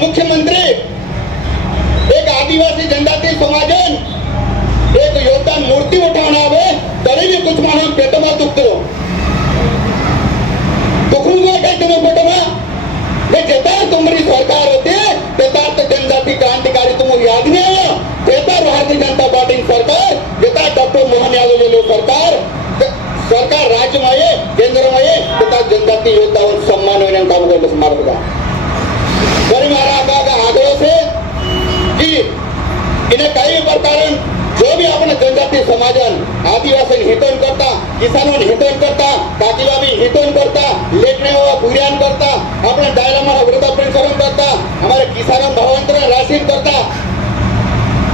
मुख्यमंत्री एक आदिवासी जनजाती समाजन एक योगदान मूर्ती उठाना हवे तरी भी कुछ मानव पेटमा दुखतो दुखूंगा काय तुम्ही पेटमा हे जेता तुम्हारी सरकार होती तेता तो जनजाति क्रांतिकारी तुम्हें याद नहीं आया तेता भारतीय जनता पार्टी सरकार जेता डॉक्टर मोहन यादव जी सरकार राज्य में केंद्र में तेता जनजाति योद्धाओं सम्मान होने काम करने समाप्त होगा परिवार का आग्रह से कि इन्हें कई प्रकार जो भी अपने जनजाति समाजन आदिवासी हितोन करता किसानों हितोन करता काकीबाबी हितोन करता लेखने व पुर्यान करता अपने डायलमा वृद्धा पेंशन करता हमारे किसानों भावांतरण राशि करता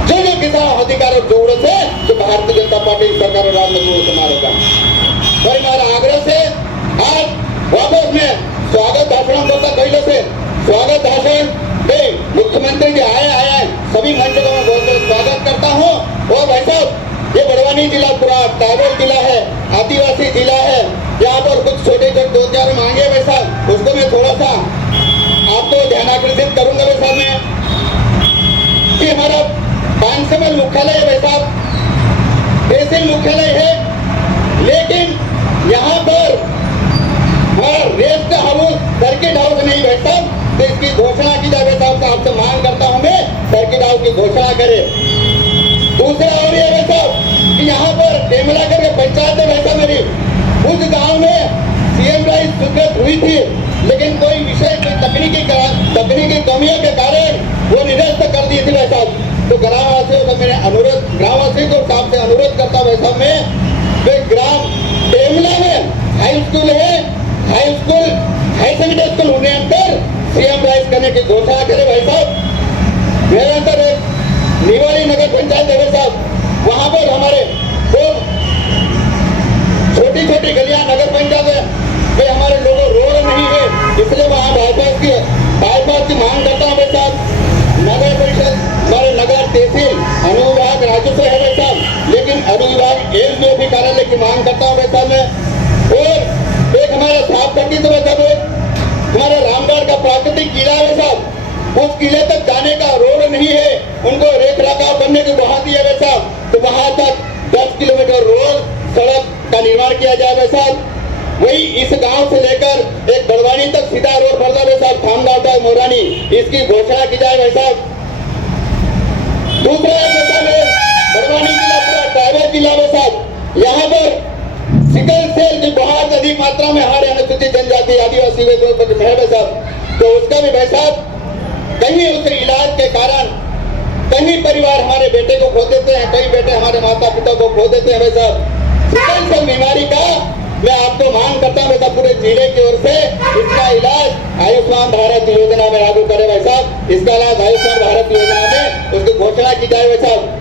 जो जो किसान अधिकारों जोड़ से तो भारतीय जनता पार्टी सरकार राज में जोड़ से मारेगा और हमारा आग्रह से आज वापस में स्वागत भाषण करता पहले से स्वागत भाषण मुख्यमंत्री जी आए सभी मंच का मैं बहुत बहुत स्वागत करता हूँ और भाई साहब ये बड़वानी जिला पूरा टाइबल जिला है आदिवासी जिला है यहाँ पर कुछ छोटे छोटे दो चार मांगे भाई साहब उसको मैं थोड़ा सा आपको ध्यान आकर्षित करूंगा भाई साहब मैं कि हमारा 500 में मुख्यालय है भाई साहब तहसील मुख्यालय है लेकिन यहाँ पर हमारा रेस्ट हाउस सर्किट हाउस नहीं भाई साहब तो इसकी घोषणा की जाए साहब तो आपसे मांग करता हूं मैं सर्किट हाउस की घोषणा करे दूसरा और ये साहब कि यहाँ पर टेमला करके पंचायत है वैसा मेरी उस गांव में सीएम राइस स्वीकृत हुई थी लेकिन कोई विषय कोई तकनीकी कमियों के कारण वो निरस्त कर दी थी वैसा तो ग्रामवासियों का मैंने अनुरोध ग्रामवासियों को साहब से अनुरोध करता वैसा में ग्राम टेमला में हाई स्कूल है हाई सेकेंडरी स्कूल होने अंतर सीएम राइस करने की घोषणा करे भाई साहब मेरे अंदर एक निवाड़ी नगर पंचायत है साहब वहां पर हमारे दो छोटी छोटी गलियां नगर पंचायत है भाई हमारे लोगों रोड नहीं है इसलिए वहां बाईपास की मांग करता हूँ भाई साहब नगर परिषद हमारे नगर तहसील अनुविभाग राजस्व है भाई साहब लेकिन अनुविभाग एम्स में भी कार्यालय की मांग करता हूँ भाई साहब मैं और एक हमारा साफ पट्टी तो वैसा हमारे रामगढ़ का प्राकृतिक किला है साहब उस किले तक जाने का रोड नहीं है उनको रेख रखाव करने की बहुत है साहब तो वहां तक 10 किलोमीटर रोड सड़क का निर्माण किया जाए साहब वही इस गांव से लेकर एक बड़वानी तक सीधा रोड पड़ता है साहब खामगांव तक मोरानी इसकी घोषणा की जाए साहब दूसरा बड़वानी जिला पूरा ट्राइबल जिला में साहब यहाँ पर सिकल सेल की बहुत अधिक मात्रा में हमारे अनुसूचित जनजाति आदिवासी है साहब तो उसका भी भाई साहब कहीं उसके इलाज के कारण कहीं परिवार हमारे बेटे को खो देते हैं कई बेटे हमारे माता पिता को खो देते हैं भाई साहब सिकल सेल बीमारी का मैं आपको मांग करता हूँ वैसा पूरे जिले की ओर से इसका इलाज आयुष्मान भारत योजना में लागू करे भाई साहब इसका इलाज आयुष्मान भारत योजना में उसकी घोषणा की जाए भाई साहब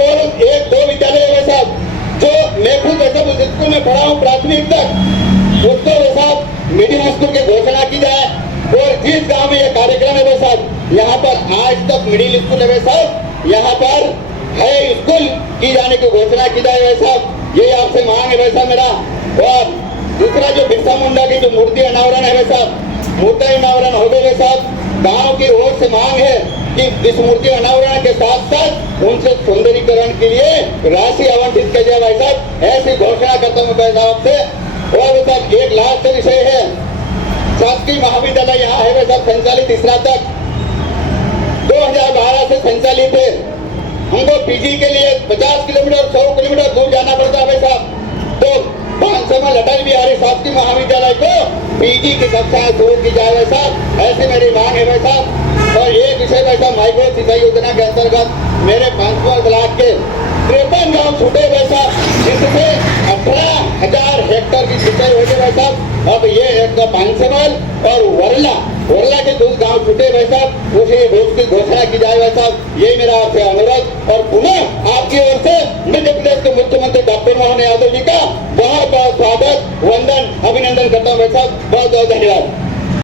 और एक दो विद्यालय है साहब जो मैं खुद वैसा उस स्कूल में पढ़ा हूँ प्राथमिक तक उसको वैसा मिडिल स्कूल की घोषणा की जाए और जिस गांव में ये कार्यक्रम है वैसा यहाँ पर आज तक मिडिल स्कूल है वैसा यहाँ पर है स्कूल की जाने की घोषणा की जाए वैसा यही आपसे मांग है वैसा मेरा और दूसरा जो बिरसा मुंडा की जो मूर्ति अनावरण है वैसा मूर्ति अनावरण हो गए वैसा गाँव की ओर से मांग है कि इस मूर्ति अनावरण के साथ साथ उनसे सौंदर्यीकरण के लिए राशि आवंटित किया जाए भाई साहब ऐसी घोषणा करता हूँ भाई साहब से और साहब एक लास्ट विषय है शासकीय महाविद्यालय यहाँ है भाई साहब संचालित तीसरा तक 2012 से संचालित है हमको पीजी के लिए 50 किलोमीटर 100 किलोमीटर दूर जाना पड़ता है भाई साहब तो 500 में अटल बिहारी शासकीय महाविद्यालय को पीजी की कक्षाएं शुरू की जाए भाई साहब ऐसी मेरी मांग है भाई साहब और एक विषय वैसा माइक्रो सिंचाई योजना के अंतर्गत मेरे 5 ब्लॉक के 53 गाँव छूटे वैसा जिससे 18,000 हेक्टेयर की सिंचाई हो गई वैसा अब ये एक 500 और वरला के 2 गाँव छूटे वैसा उसी की घोषणा की जाए वैसा ये मेरा आपसे अनुरोध और पुनः आपकी ओर से मध्य प्रदेश के मुख्यमंत्री डॉक्टर मोहन यादव जी का बहुत बहुत स्वागत वंदन अभिनंदन करता हूँ वैसा बहुत बहुत धन्यवाद।